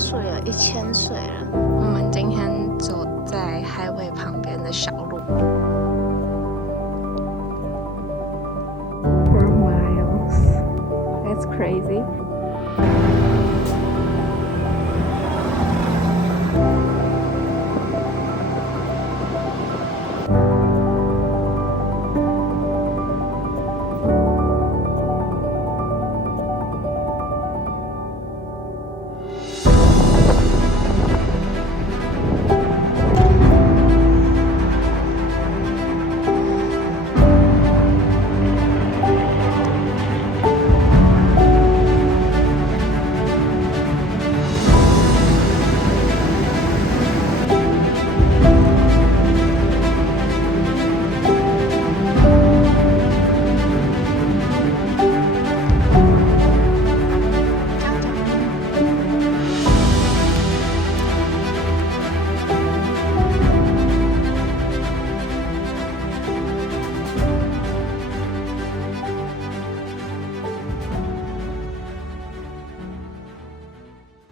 树有1000岁了。我们今天走在 highway 旁边的小路。4 miles. That's crazy.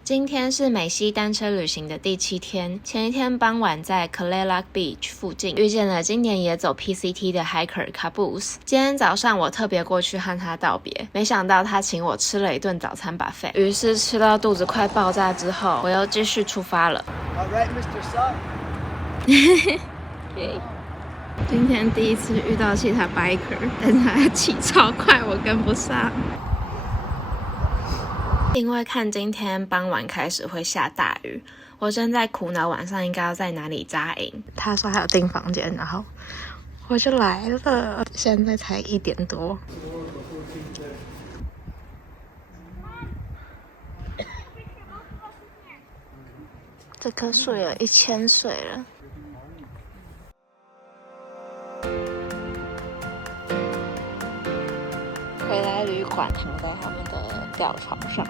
今天是美西单车旅行的第7天，前一天傍晚在 Kalelak Beach 附近遇见了今年也走 PCT 的 hiker Caboose。今天早上我特別過去和他道別，沒想到他請我吃了一頓早餐 buffet， 於是吃到肚子快爆炸之後，我又繼續出發了。Alright, Mr. Sun. 今天第一次遇到其他 biker， 但是他騎超快，我跟不上。因为看今天傍晚开始会下大雨，我正在苦恼晚上应该要在哪里扎营。他说还有订房间，然后我就来了。现在才1點多。这棵树有1000岁了。回来旅馆，躺在他们的吊床上。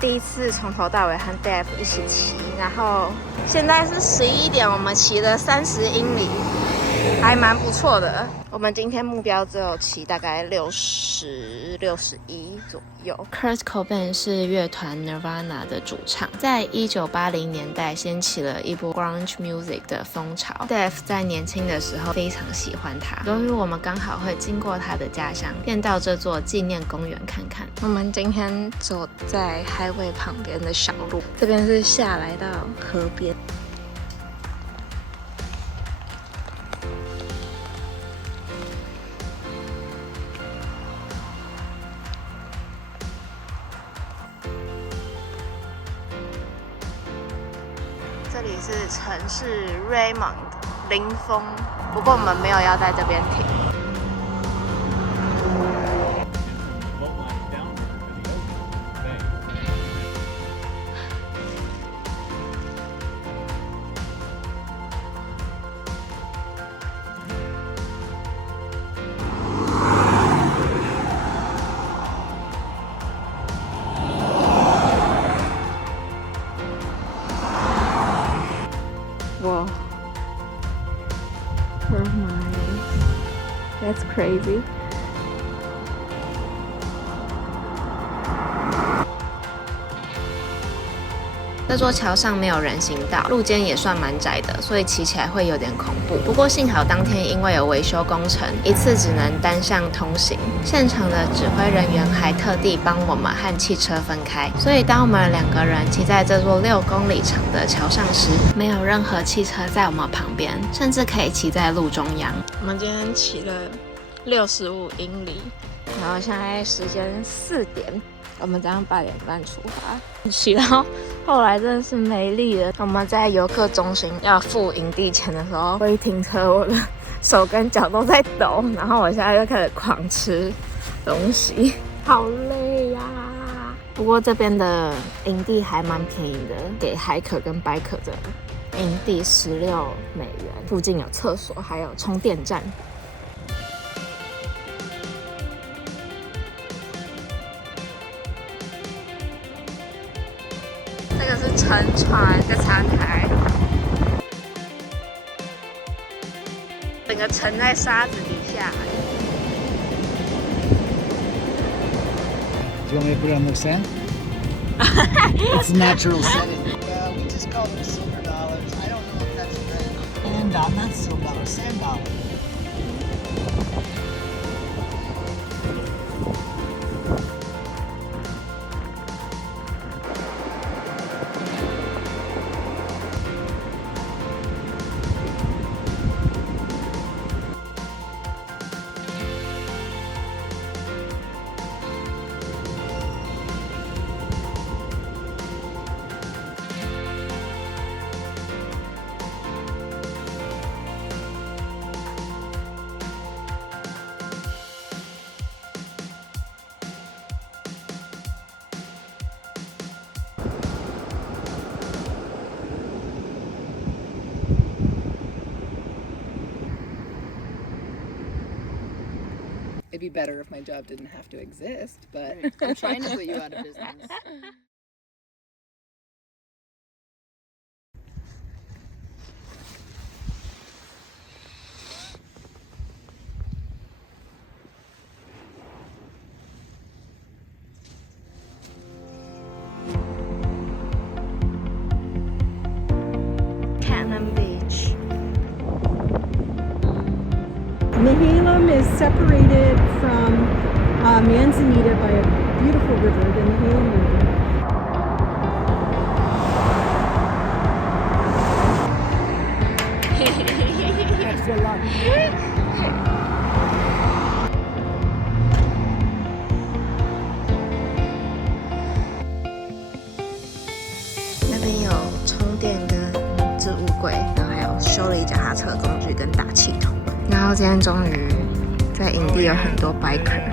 第一次从头到尾和 Dave 一起骑，然后现在是11點，我们骑了30英里，还蛮不错的。我们今天目标只有骑大概60、61左右。Kurt Cobain 是乐团 Nirvana 的主唱，在1980年代掀起了一波 grunge music 的风潮。Dave 在年轻的时候非常喜欢他，由于我们刚好会经过他的家乡，便到这座纪念公园看看。我们今天走在 highway 旁边的小路，这边是下来到河边。这里是城市 Raymond 林峰，不过我们没有要在这边停。Whoa. 4 miles. That's crazy. 这座桥上没有人行道，路肩也算蛮窄的，所以骑起来会有点恐怖。不过幸好当天因为有维修工程，一次只能单向通行。现场的指挥人员还特地帮我们和汽车分开，所以当我们2个人骑在这座6公里长的桥上时，没有任何汽车在我们旁边，甚至可以骑在路中央。我们今天骑了65英里，然后现在时间4点。我们这样8點半出发，骑到后来真的是没力了。我们在游客中心要付营地钱的时候，我一停车，我的手跟脚都在抖，然后我现在就开始狂吃东西，好累呀。不过这边的营地还蛮便宜的，给hiker跟biker的营地$16，附近有厕所，还有充电站。这个是沉船的残骸，整个沉在沙子底下。Do you want me to put it on the sand? It's natural setting. We just call them silver dollars. I don't know if that's right. And not silver dollars, sand dollars. It'd be better if my job didn't have to exist, but I'm trying to put you out of business. Cannon Beach. Nehalem is separated from Manzanita by a beautiful river, the Nehalem River. Extra luck. 那边有充电跟置物柜，然后还有修理脚踏车工具跟打气筒。然后今天终于在营地有很多 biker。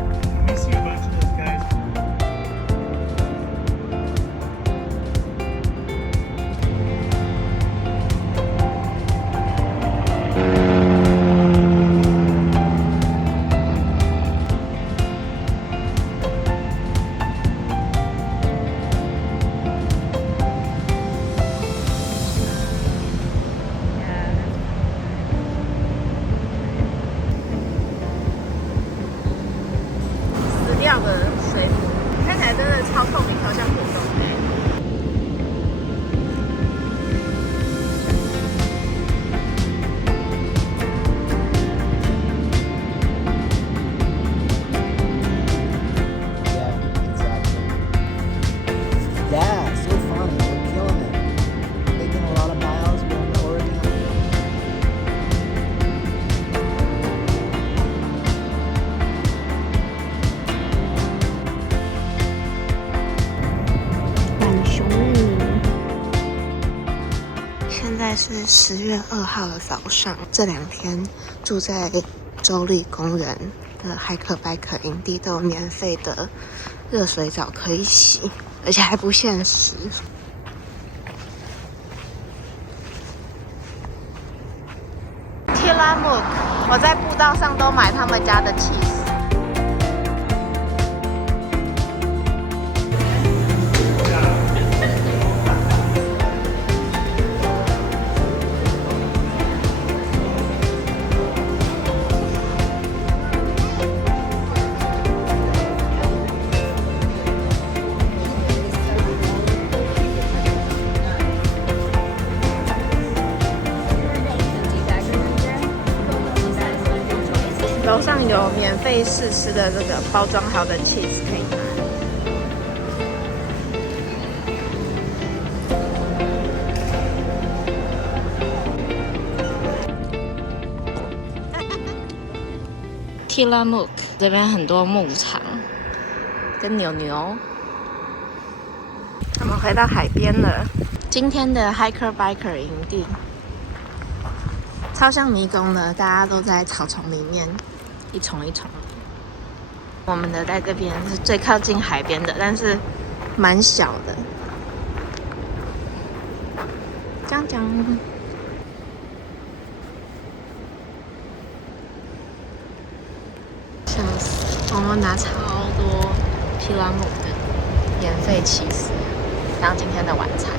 掉的水母，看起来真的超透明，超像普通的。Yeah, exactly. Yeah, so fun. We're killing it. Making a lot of miles. We're in Oregon. 现在是10月2号的早上，这2天住在州立公园的hiker biker营地都有免费的热水澡可以洗，而且还不限时。Tillamook， 我在步道上都买他们家的cheese。楼上有免费试吃的这个包装好的 cheese 可以拿。Tillamook 这边很多牧场跟牛牛。我们回到海边了。今天的 hiker biker 营地超像迷宫的，大家都在草丛里面。一重一重，我们的在这边是最靠近海边的，但是蛮小的。讲讲，笑死！我们拿超多Tillamook的免费起司当今天的晚餐。